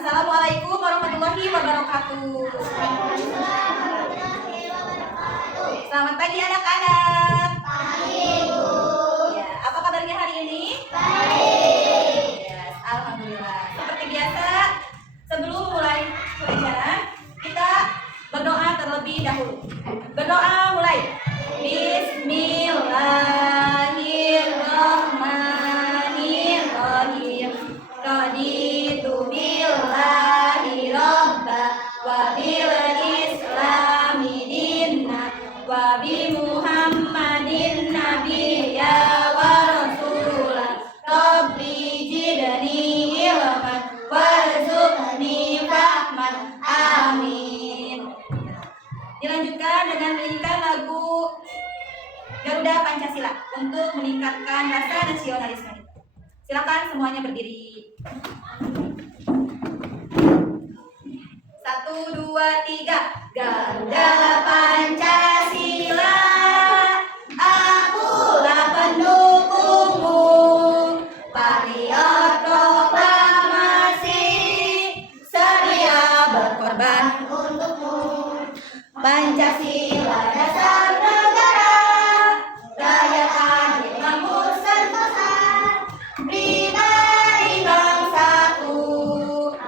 Assalamualaikum warahmatullahi wabarakatuh. Selamat pagi anak-anak. Pagi, Bu. Ya, apa kabarnya hari ini? Baik. Yes, alhamdulillah. Seperti biasa, sebelum mulai pelajaran, kita berdoa terlebih dahulu. Berdoa mulai. Bismillahirrahmanirrahim. Raditu billahi robba wa bil islami dinna wa bi muhammadin nabiyya wa rasulah. Rabbi jidni ilman warzuqni fahman. Amin. Dilanjutkan dengan menyanyikan lagu Garuda Pancasila untuk meningkatkan rasa nasionalisme. Silakan semuanya berdiri. 1, 2, 3. Garuda Pancasila, akulah pendukungmu. Patriot proklamasi, sedia berkorban Untukmu. Pancasila dasar negara, rakyat adil makmur sentosa, pribadi bangsaku.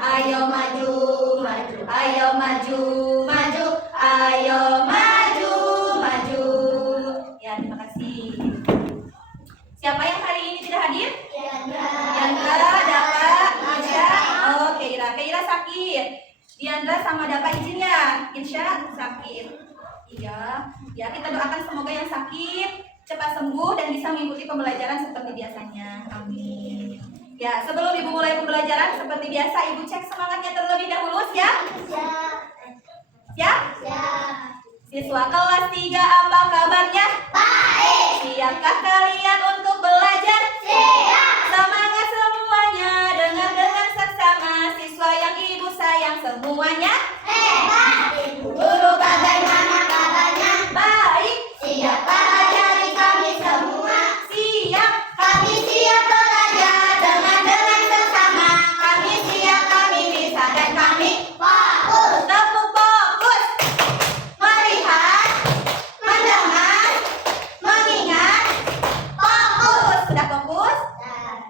Ayo maju, maju, ayo maju, maju, ayo maju, maju. Ya, terima kasih. Siapa yang hari ini tidak hadir? Diandra, Dapa, Insya. Oh, Keira sakit. Diandra sama Dapa izin ya. Insya sakit. Iya. Ya, kita doakan semoga yang sakit cepat sembuh dan bisa mengikuti pembelajaran seperti biasanya. Amin. Ya, sebelum Ibu mulai pembelajaran seperti biasa, Ibu cek semangatnya terlebih dahulu, siap? Siap? Siswa kelas 3, apa kabarnya? Baik. Siapkah kalian untuk belajar? Siap. Semangat semuanya, dengar seksama siswa yang Ibu sayang semuanya. Hebat. Guru bagaimana kabarnya? Baik, Siapkah ajari kami semua? siap. Kami siap belajar dengan seksama. Kami siap, kami bisa dan kami fokus. Tepuk fokus. Melihat, mendengar, mengingat, fokus. Sudah fokus?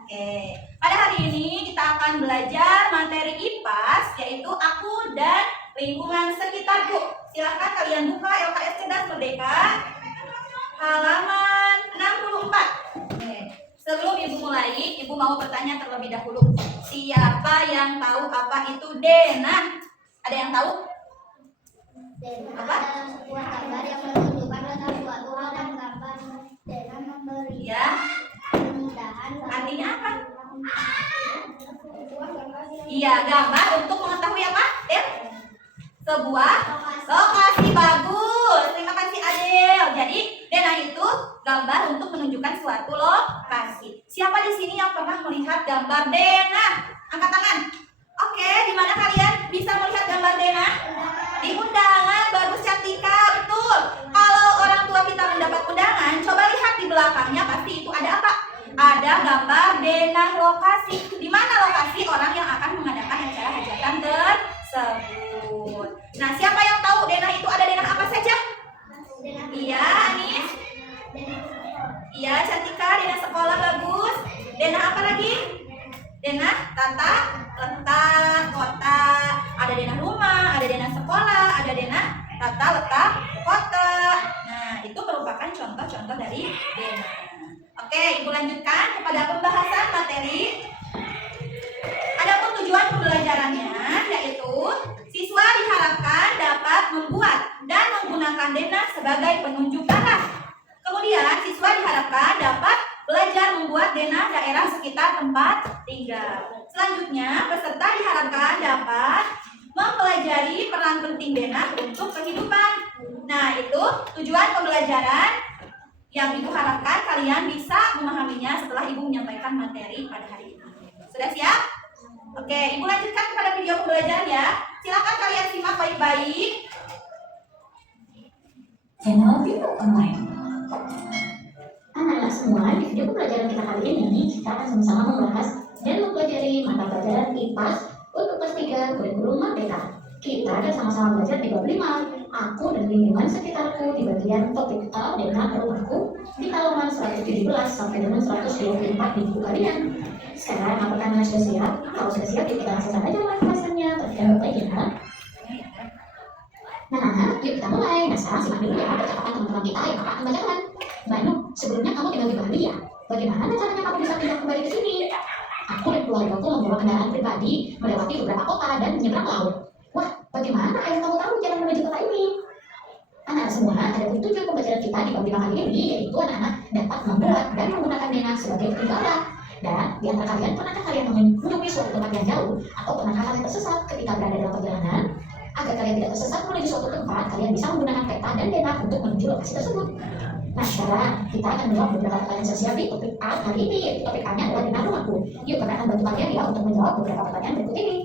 Oke. Pada hari ini kita akan belajar materi IPAS, yaitu aku dan lingkungan sekitarku. Silahkan kalian buka LKS Cerdas Merdeka halaman 64. Oke. Sebelum Ibu mulai, Ibu mau bertanya terlebih dahulu. Siapa yang tahu apa itu denah? Ada yang tahu? Apa? Adalah sebuah gambar yang menunjukkan tentang suatu hal dan gambar dengan memberi Ya, kemudahan. artinya apa? Iya, gambar untuk mengetahui apa? Del? Sebuah lokasi. Bagus. Terima kasih Adel. Jadi, denah itu gambar untuk menunjukkan suatu lokasi. Siapa di sini yang pernah melihat gambar denah? Angkat tangan. Oke, di mana kalian bisa melihat gambar denah? Di undangan. Bagus Cantika, betul. Kalau orang tua kita mendapat undangan, coba lihat di belakangnya, pasti itu ada apa? Ada gambar denah lokasi. Di mana lokasi orang yang akan mengadakan acara hajatan tersebut. Nah, siapa yang tahu denah itu ada denah apa saja? Iya, Anis. Iya, Cantika, denah sekolah bagus. Denah apa lagi? Denah tata letak kota. Ada denah rumah, ada denah sekolah, ada denah tata letak kota. Nah, itu merupakan contoh-contoh dari denah. Oke, Ibu lanjutkan kepada pembahasan materi. Adapun tujuan pembelajarannya yaitu siswa diharapkan dapat membuat dan menggunakan denah sebagai penunjuk arah. Kemudian siswa diharapkan dapat belajar membuat denah daerah sekitar tempat tinggal. Selanjutnya peserta diharapkan dapat mempelajari peran penting denah untuk kehidupan. Nah, itu tujuan pembelajaran yang Ibu harapkan kalian bisa memahaminya setelah Ibu menyampaikan materi pada hari ini. Sudah siap? Oke, Ibu lanjutkan kepada video pembelajaran ya. Silakan kalian simak baik-baik. Channel Bimbel Online. Anak-anak semua, di video pembelajaran kita kali ini, kita akan sama-sama membahas dan mempelajari mata pelajaran IPAS untuk kelas 3 3, kurikulum merdeka. Kita akan sama-sama belajar di bab 5. Aku dan lingkungan sekitarku di bagian topik A, denah rumahku, di halaman 117 sampai dengan 124 di buku kalian. Sekarang apakah kalian sudah siap? Kalau sudah siap, yuk kita langsung aja mulai pembahasannya. Perhatikan Bapak ya. Nah, yuk kita mulai. Nah, sekarang simak dulu ya percakapan teman-teman kita yang kakak akan bacakan. Mbak Anu, sebelumnya kamu tinggal di Bali ya? Bagaimana caranya kamu bisa pindah kembali ke sini? Aku dan keluargaku membawa kendaraan pribadi melewati beberapa kota dan menyeberang laut. Wah, bagaimana ayah kamu tahu jalan menuju kota ini? Anak-anak semua, ada tujuan pembelajaran kita di bab 5 kali ini, yaitu anak-anak dapat membuat dan menggunakan denah sebagai petunjuk arah. Dan di antara kalian, pernahkah kalian menemui suatu tempat yang jauh? Atau pernahkah kalian tersesat ketika berada dalam perjalanan? Agar kalian tidak tersesat menuju suatu tempat, kalian bisa menggunakan peta dan denah untuk menuju lokasi tersebut. Nah, sekarang kita akan menjawab beberapa pertanyaan sosial di topik A kali ini, yaitu topik A-nya adalah denah rumahku. Yuk, kami akan bantu kalian ya untuk menjawab beberapa pertanyaan berikut ini.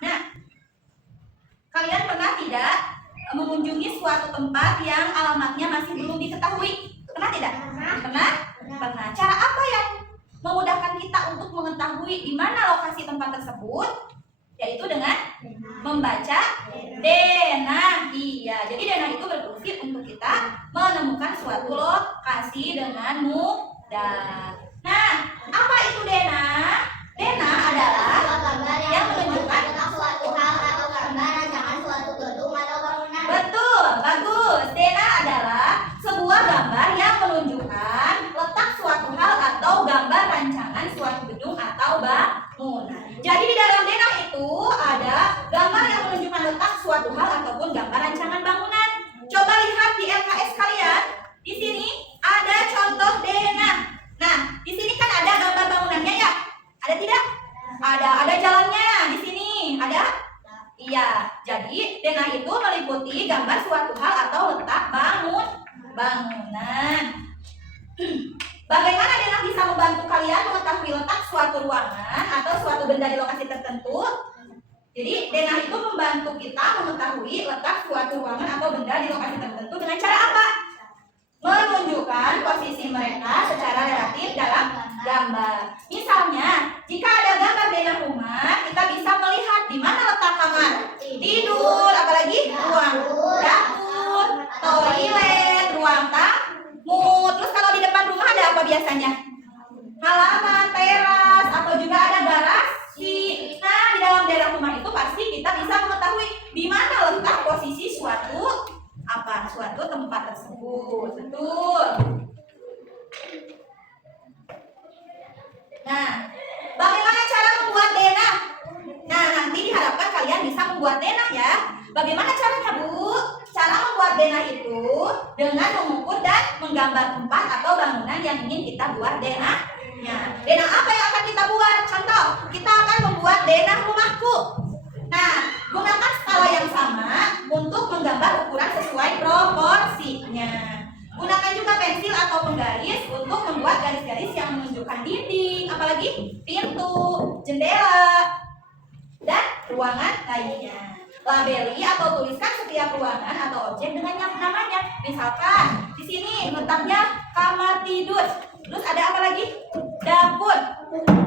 Nah, kalian pernah tidak mengunjungi suatu tempat yang alamatnya masih belum diketahui? Pernah tidak? Pernah? Pernah. Cara apa yang memudahkan kita untuk mengetahui di mana lokasi tempat tersebut? Yaitu dengan membaca denah. Iya, jadi denah itu berfungsi untuk kita menemukan suatu lokasi dengan mudah. Nah, apa itu denah? Denah adalah gambar yang menunjukkan suatu hal atau gambar rancangan suatu gedung atau bangunan. betul, bagus. Denah adalah sebuah gambar yang menunjukkan letak suatu hal atau gambar rancangan suatu gedung atau bangunan. Jadi di dalam denah itu ada gambar yang menunjukkan letak suatu hal ataupun gambar rancangan bangunan. Coba lihat di LKS kalian. Di sini ada contoh denah. Nah, di sini kan ada gambar bangunannya ya? Ada tidak? Ada jalannya di sini. Ada? Iya. Jadi denah itu meliputi gambar suatu hal atau letak bangunan. Bagaimana denah bisa membantu kalian mengetahui letak suatu ruangan atau suatu benda di lokasi tertentu? Jadi denah itu membantu kita mengetahui letak suatu ruangan atau benda di lokasi tertentu dengan cara apa? Menunjukkan posisi mereka secara relatif dalam gambar. Misalnya, jika ada gambar denah rumah, kita bisa melihat di mana letak kamar tidur, apalagi ruang dapur, toilet, ruang tamu. Terus kalau di depan rumah ada apa biasanya? Halaman, teras, atau juga ada garasi. Nah, di dalam daerah rumah itu pasti kita bisa mengetahui di mana letak posisi suatu tempat tersebut. Betul. Nah, bagaimana cara membuat denah? Nah, nanti diharapkan kalian bisa membuat denah ya. Bagaimana caranya, Bu? Cara membuat denah itu dengan mengukur dan menggambar tempat atau bangunan yang ingin kita buat denahnya. Denah apa yang akan kita buat? Contoh, kita akan membuat denah rumahku. Nah, gunakan skala yang sama untuk menggambar ukuran sesuai proporsinya. Gunakan juga pensil atau penggaris untuk membuat garis-garis yang menunjukkan dinding, apalagi pintu, jendela, dan ruangan lainnya. Labeli atau tuliskan setiap ruangan atau objek dengan namanya. Misalkan di sini letaknya kamar tidur. Terus ada apa lagi? Dapur,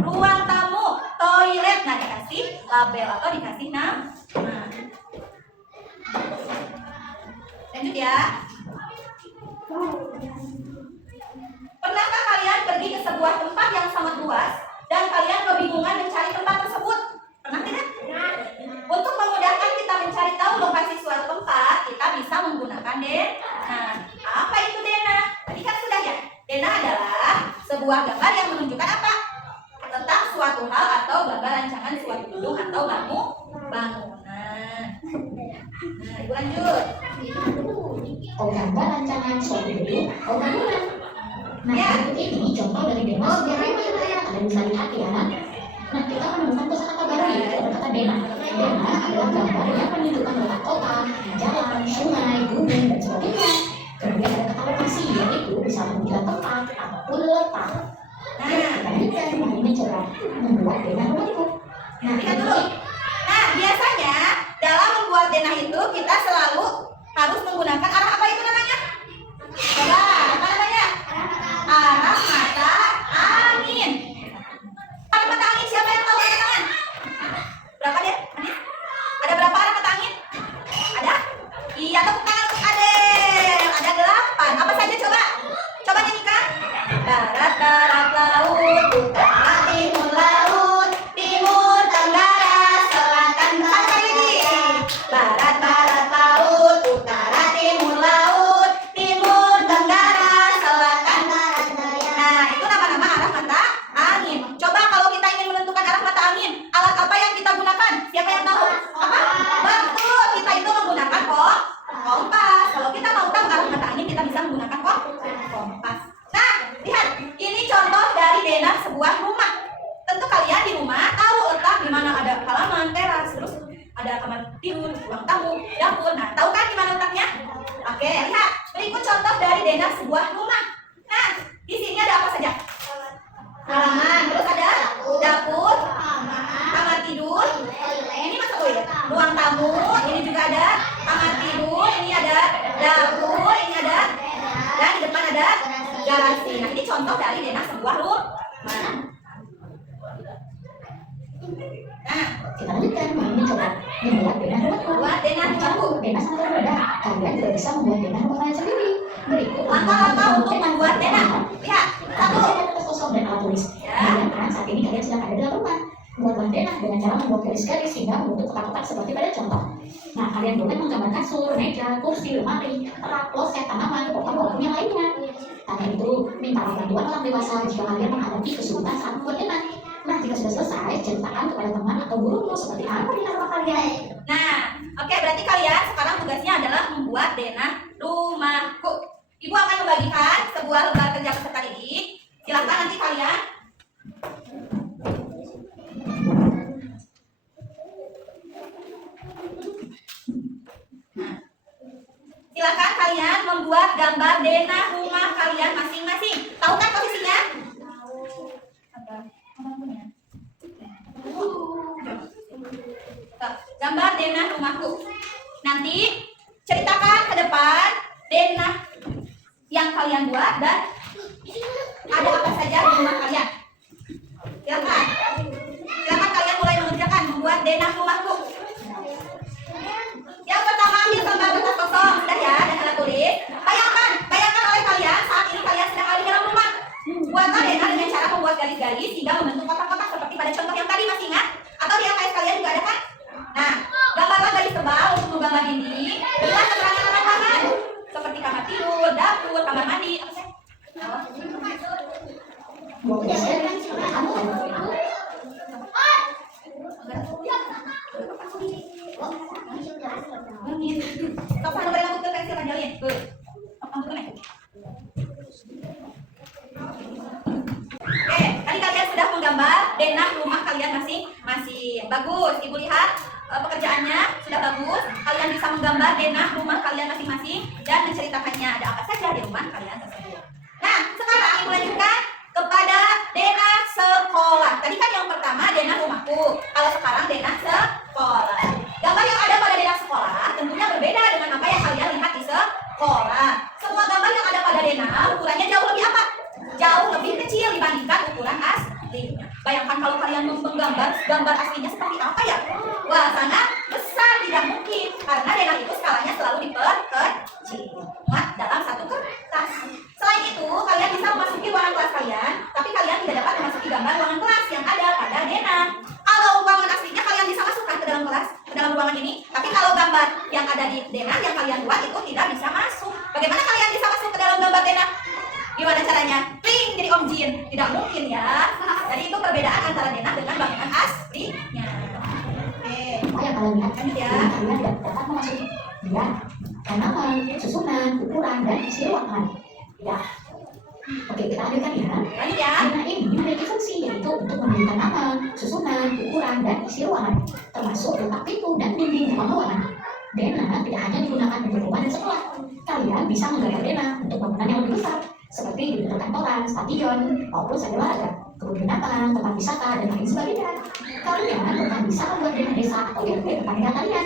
ruang tamu, toilet. Nah, dikasih label atau dikasih nama. Lanjut ya. Pernahkah kalian pergi ke sebuah tempat yang sangat luas dan kalian kebingungan mencari tempat tersebut? Pernah tidak? Untuk memudahkan kita mencari tahu lokasi suatu tempat, kita bisa menggunakan denah. Apa itu denah? Tadi kan sudah ya. Denah adalah sebuah gambar yang menunjukkan apa? Letak suatu hal atau gambar rancangan suatu gedung atau bangunan. Nah, Ibu lanjut. Gambar rancangan suatu gedung atau bangunan. Nah, Ya. berikut ini contoh dari denah seperti apa yang kalian bisa lihat ya. Nah, kita menemukan kosakata baru yaitu ada kata denah. Denah adalah gambar yang menunjukkan letak kota, jalan, sungai, gunung, dan sebagainya. Kemudian ada kata lokasi yaitu bisa menunjukkan tempat ataupun letak. Nah, Kita ini cara membuat denah rumahku. Nah, lihat dulu. Nah, biasanya dalam membuat denah itu kita selalu harus menggunakan arah apa itu namanya? Coba, apa namanya? Arah mata angin. Arah mata angin siapa yang tahu angkat tangan? Berapa di ini juga ada kamar tidur, ini ada dapur, ini ada, dan di depan ada garasi. Nah, ini contoh dari denah sebuah rumah. Nah, Kita lanjutkan mencoba membuat denah rumahku. buat denah rumahku. Denah sangat mudah. Kalian juga bisa membuat denah rumah kalian sendiri. Berikut Langkah-langkah untuk membuat denah. Lihat, Satu, satu. kertas kosong dan alat tulis. Ya. Bayangkan saat ini kalian sedang ada dalam rumah. Buatlah denah dengan cara membuat garis-garis hingga membentuk kotak-kotak seperti pada contoh. Nah, kalian boleh menggambar kasur, meja, kursi, lemari, rak, kloset, tanaman, pokoknya maupun yang lainnya. Tanya itu, mintalah bantuan orang dewasa jika kalian menghadapi kesulitan saat membuat denah. Nah, jika sudah selesai, ceritakan kepada teman atau gurumu seperti apa denah rumah kalian. Nah, oke, berarti kalian sekarang tugasnya adalah membuat denah rumahku. Ibu akan membagikan sebuah lembar kerja peserta didik. Silakan nanti kalian silakan kalian membuat gambar denah rumah kalian masing-masing. Tahu kan posisinya? Gambar denah rumahku. Nanti ceritakan ke depan denah yang kalian buat dan ada apa saja di rumah kalian. Silakan. Silakan kalian mulai mengerjakan membuat denah rumahku. Yang pertama ambil gambar kertas kosong, sudah ya, dan alat tulis. Bayangkan oleh kalian saat ini kalian sedang ada di dalam rumah. Buatlah denah dengan cara membuat garis-garis hingga membentuk kotak-kotak seperti pada contoh yang tadi, masih ingat? Atau di LKS kalian juga ada kan? Nah, gambarlah garis tebal untuk menggambar dinding. Berilah keterangan tambahan seperti kamar tidur, dapur, kamar mandi. Apa sih? Mau geser, kamu kan? Kapan nomor rambut ke pensil ajalin? Rambut ke Oke, tadi kalian sudah menggambar denah rumah kalian masing-masing. Bagus, Ibu lihat pekerjaannya sudah bagus. Kalian bisa menggambar denah rumah kalian masing-masing dan menceritakannya ada apa saja di rumah kalian tersebut. Nah, sekarang Ibu lanjutkan kepada denah sekolah. Tadi kan yang pertama denah rumahku. Kalau sekarang denah sekolah. Gambar yang ada pada denah sekolah tentunya berbeda dengan apa yang kalian lihat di sekolah. Semua gambar yang ada pada denah ukurannya jauh lebih apa? Jauh lebih kecil dibandingkan ukuran aslinya. Bayangkan kalau kalian menggambar gambar aslinya seperti apa ya? Wah, sangat besar, tidak mungkin karena denah itu skalanya selalu diperkecil. Muat dalam satu kertas. Selain itu, kalian bisa memasuki ruangan kelas kalian, tapi kalian tidak dapat memasuki gambar ruangan kelas yang ada pada denah. Kalau ruangan aslinya kalian bisa masukkan ke dalam kelas, ke dalam ruangan ini, tapi kalau gambar yang ada di denah yang kalian buat itu tidak bisa masuk. Bagaimana kalian bisa masuk ke dalam gambar denah? Gimana caranya? Kling jadi Om Jin. Tidak mungkin ya. Jadi itu perbedaan antara denah dengan bangunan aslinya. Oke. Apa yang kalian lihat? Lanjut ya. Kalian tidak dapat memasuki dia, tanaman, susunan, ukuran, dan isi ruangan. Ya. Oke, kita lanjutkan ya. Lanjut ya. Denah ini memiliki fungsi yaitu untuk memberi tanaman, susunan, ukuran, dan isi ruangan, termasuk letak pintu dan dinding dalam ruangan. Denah tidak hanya digunakan untuk rumah dan sekolah. Kalian bisa menggambar denah untuk bangunan yang lebih besar, seperti di dekat kantoran, stadion, maupun stadion olahraga, kebun binatang, tempat wisata, dan lain sebagainya. Kalian bahkan bisa membuat denah desa atau RT depan dengan kalian.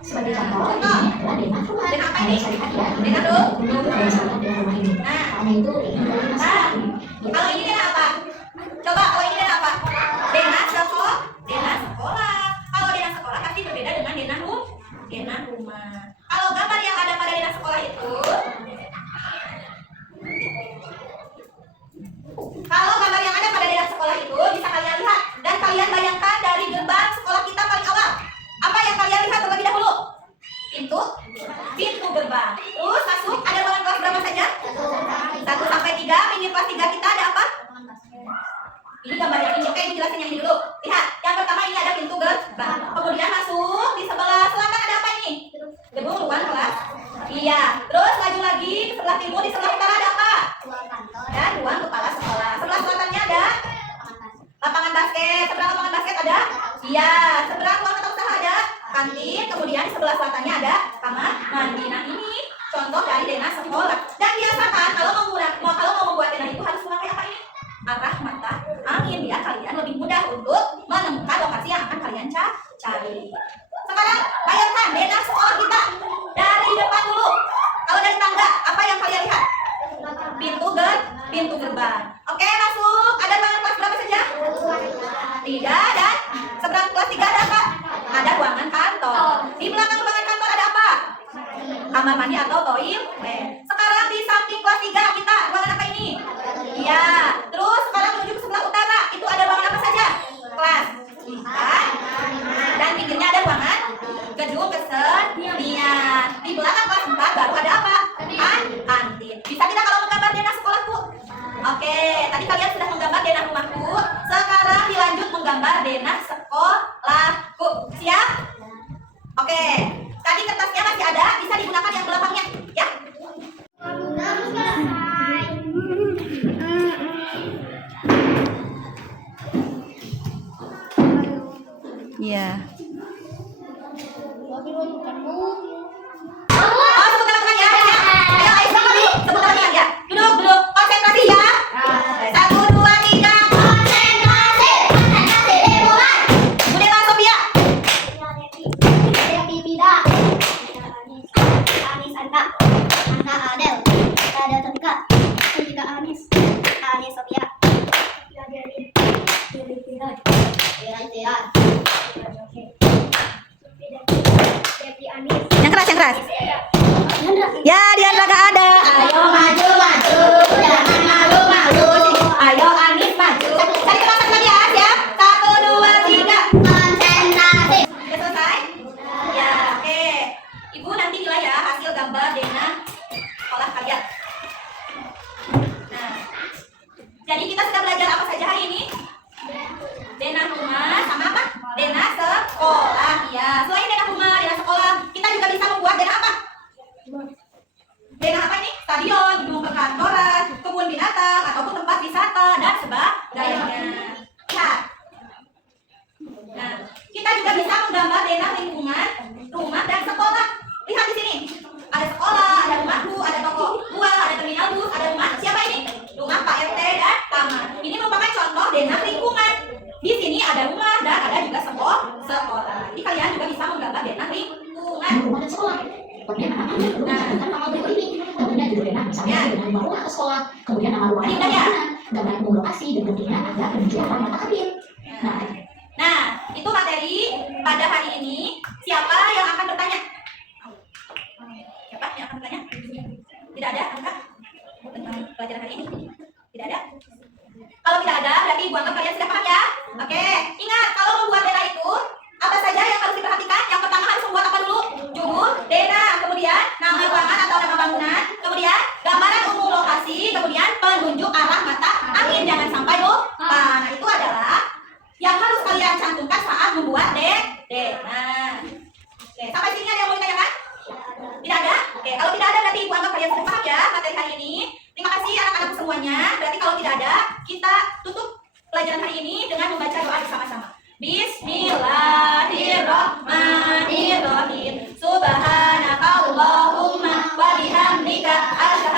Sebagai contoh, ini adalah denah rumah. Denah apa ini? Saya lihat ya, Denah dulu. denah rumah ini. Nah. Hanya itu ini dari masalah ini. Kalau ini denah apa? Coba kalau ini denah apa? Denah sekolah. Denah sekolah. Kalau denah sekolah pasti berbeda dengan denah rumah. Kalau gambar yang ada pada denah sekolah itu, bisa kalian lihat dan kalian bayangkan dari gerbang sekolah kita paling awal. Apa yang kalian lihat terlebih dahulu? Pintu gerbang. Terus masuk ada ruangan kelas berapa saja? 1 sampai 3. Minggu kelas 3 kita ada apa? Ini gambar yang ini. Oke, jelasin yang ini dulu. Lihat, yang pertama ini ada pintu gerbang. Kemudian masuk di sebelah selatan ada apa ini? Gedung ruang kelas. Iya. Terus maju lagi ke sebelah timur, di sebelah utara ada apa? Dan ruang kepala sekolah. Sebelah selatannya ada lapangan basket. Seberang lapangan basket ada? Iya. Seberang ruang tata usaha ada kantin. Kemudian di sebelah selatannya ada kamar mandi. Nah, ini contoh dari denah sekolah. Dan biasakan kalau mau membuat denah itu harus memakai apa ini? Arah mata angin, biar kalian lebih mudah untuk menemukan lokasi yang akan kalian cari. Sekarang 3 dan seberang kelas 3 ada apa? Ada ruangan kantor. Di belakang ruangan kantor ada apa? Kamar mandi atau toilet. Sekarang di samping kelas 3 kita ruangan apa ini? Iya. Terus sekarang menuju ke sebelah utara. Itu ada ruangan apa saja? Kelas 4. Dan pinggirnya ada ruangan gedung kesenian. Di belakang kelas 4 baru ada apa? Kantin. Bisa tidak kalau menggambar denah sekolahku? Oke, tadi kalian sudah menggambar denah rumahku. Sekarang dilanjut menggambar denah sekolahku. Siap? Oke. Tadi kertasnya masih ada, bisa digunakan yang belakangnya, ya? Iya. Oh, sebentar lagi ya. Ayo, sama dulu. Sebentar lagi ya. Duduk. Konsentrasi ya. 1, 2, 3. Konsentrasi lingkungan. Budena Sofia. Anis Anta Adel Tika Anis Sofia Yang keras. Ya, Diandra gak ada. Ayo maju jangan malu-malu. Ayo Anis maju. Cari kerasan lagi ya, siap? 1, 2, 3. Konsentrasi. Udah selesai? Ya, oke. Ibu nanti nilai ya hasil gambar denah sekolah kalian. Nah, jadi kita sudah belajar apa saja hari ini? Denah rumah sama apa? Denah sekolah. Ya, selain denah rumah, denah sekolah, kita juga bisa membuat denah apa? Denah apa ini? Stadion, gedung perkantoran, kebun binatang, ataupun tempat wisata dan sebagainya. Lihat. Nah, kita juga bisa menggambar denah lingkungan, rumah dan sekolah. Lihat di sini. Ada sekolah, ada rumahku, ada toko buah, ada terminal bus, ada rumah siapa ini? Rumah Pak RT dan taman. Ini merupakan contoh denah lingkungan. Di sini ada rumah dan ada juga sekolah. Jadi kalian juga bisa menggambar denah lingkungan. Rumah dan sekolah. Kemudian anak-anaknya menggunakan nama berikut ini. Tentunya judul denah misalnya denah rumah rumah ke sekolah. Kemudian nama rumahnya Ini udah ya? gambar umum lokasi dan tentunya ada penunjukan mata kapil. Nah, itu materi pada hari ini. Siapa yang akan bertanya? Siapa yang akan bertanya? Tidak ada, enggak? Tentang pelajaran hari ini? Tidak ada? Kalau tidak ada, berarti ibu anggap kalian sudah paham ya? Oke, ingat kalau membuat denah itu apa saja yang harus diperhatikan? Yang pertama harus membuat apa dulu? Judul denah, kemudian nama ruangan atau nama bangunan, kemudian gambaran umum lokasi, kemudian penunjuk arah mata angin. Jangan sampai lupa. Nah, itu adalah yang harus kalian cantumkan saat membuat denah. Oke, sampai sini ada yang mau ditanyakan? Tidak ada? Oke, kalau tidak ada berarti ibu anggap kalian sudah paham ya materi hari ini. Terima kasih anak-anak semuanya. Berarti kalau tidak ada, kita tutup pelajaran hari ini dengan membaca doa bersama-sama. Bismillahirrahmanirrahim. Subhanakallahumma wa bihamdika asyhadu